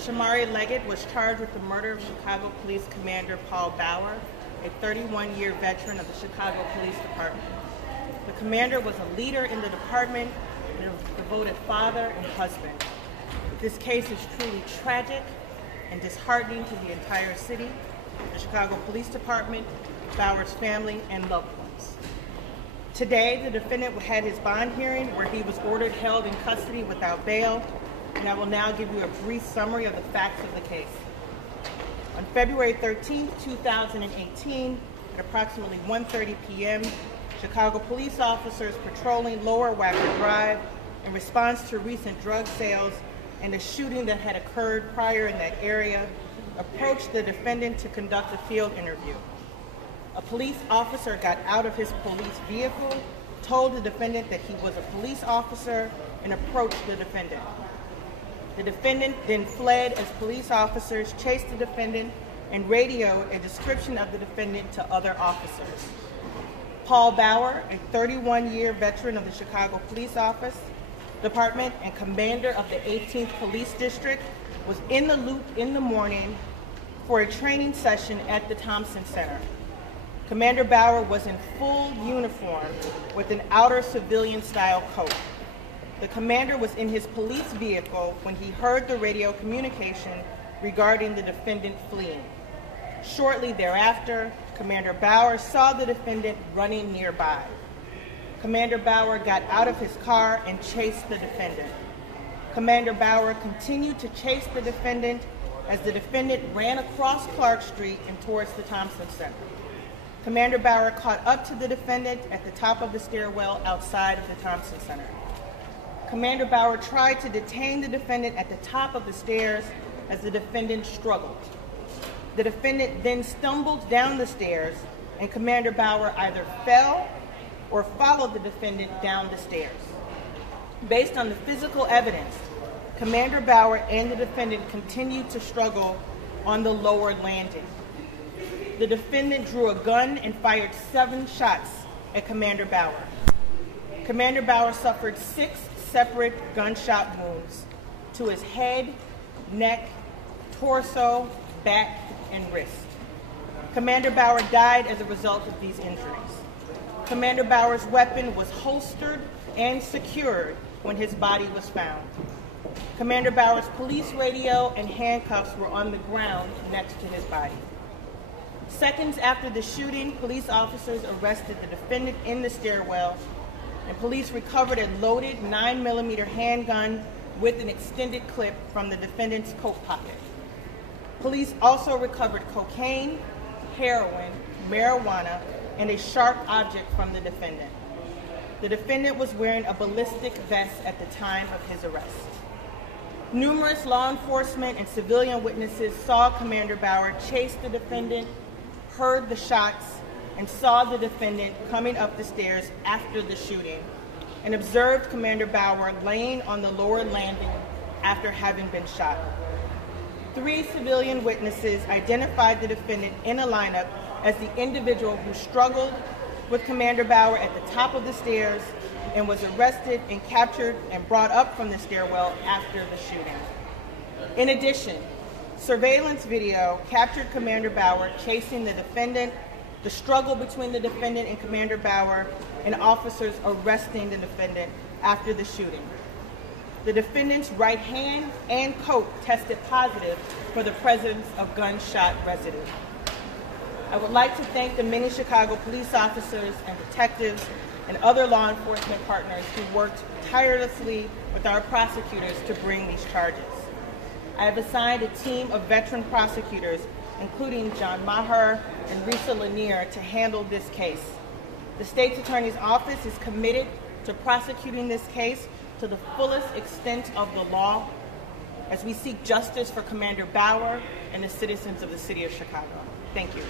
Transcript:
Shomari Legghette was charged with the murder of Chicago Police Cmdr Paul Bauer, a 31-year veteran of the Chicago Police Department. The commander was a leader in the department and a devoted father and husband. This case is truly tragic and disheartening to the entire city, the Chicago Police Department, Bauer's family, and loved ones. Today, the defendant had his bond hearing where he was ordered held in custody without bail, and I will now give you a brief summary of the facts of the case. On February 13, 2018, at approximately 1:30 p.m., Chicago police officers patrolling Lower Wacker Drive in response to recent drug sales and a shooting that had occurred prior in that area approached the defendant to conduct a field interview. A police officer got out of his police vehicle, told the defendant that he was a police officer, and approached the defendant. The defendant then fled as police officers chased the defendant and radioed a description of the defendant to other officers. Paul Bauer, a 31-year veteran of the Chicago Police Department and commander of the 18th Police District, was in the loop in the morning for a training session at the Thompson Center. Commander Bauer was in full uniform with an outer civilian-style coat. The commander was in his police vehicle when he heard the radio communication regarding the defendant fleeing. Shortly thereafter, Commander Bauer saw the defendant running nearby. Commander Bauer got out of his car and chased the defendant. Commander Bauer continued to chase the defendant as the defendant ran across Clark Street and towards the Thompson Center. Commander Bauer caught up to the defendant at the top of the stairwell outside of the Thompson Center. Commander Bauer tried to detain the defendant at the top of the stairs as the defendant struggled. The defendant then stumbled down the stairs, and Commander Bauer either fell or followed the defendant down the stairs. Based on the physical evidence, Commander Bauer and the defendant continued to struggle on the lower landing. The defendant drew a gun and fired 7 shots at Commander Bauer. Commander Bauer suffered 6 separate gunshot wounds to his head, neck, torso, back, and wrist. Commander Bauer died as a result of these injuries. Commander Bauer's weapon was holstered and secured when his body was found. Commander Bauer's police radio and handcuffs were on the ground next to his body. Seconds after the shooting, police officers arrested the defendant in the stairwell, and police recovered a loaded 9mm handgun with an extended clip from the defendant's coat pocket. Police also recovered cocaine, heroin, marijuana, and a sharp object from the defendant. The defendant was wearing a ballistic vest at the time of his arrest. Numerous law enforcement and civilian witnesses saw Commander Bauer chase the defendant, heard the shots, and saw the defendant coming up the stairs after the shooting, and observed Commander Bauer laying on the lower landing after having been shot. 3 civilian witnesses identified the defendant in a lineup as the individual who struggled with Commander Bauer at the top of the stairs and was arrested and captured and brought up from the stairwell after the shooting. In addition, surveillance video captured Commander Bauer chasing the defendant, the struggle between the defendant and Commander Bauer, and officers arresting the defendant after the shooting. The defendant's right hand and coat tested positive for the presence of gunshot residue. I would like to thank the many Chicago police officers and detectives and other law enforcement partners who worked tirelessly with our prosecutors to bring these charges. I have assigned a team of veteran prosecutors, including John Maher and Risa Lanier, to handle this case. The State's Attorney's Office is committed to prosecuting this case to the fullest extent of the law as we seek justice for Commander Bauer and the citizens of the city of Chicago. Thank you.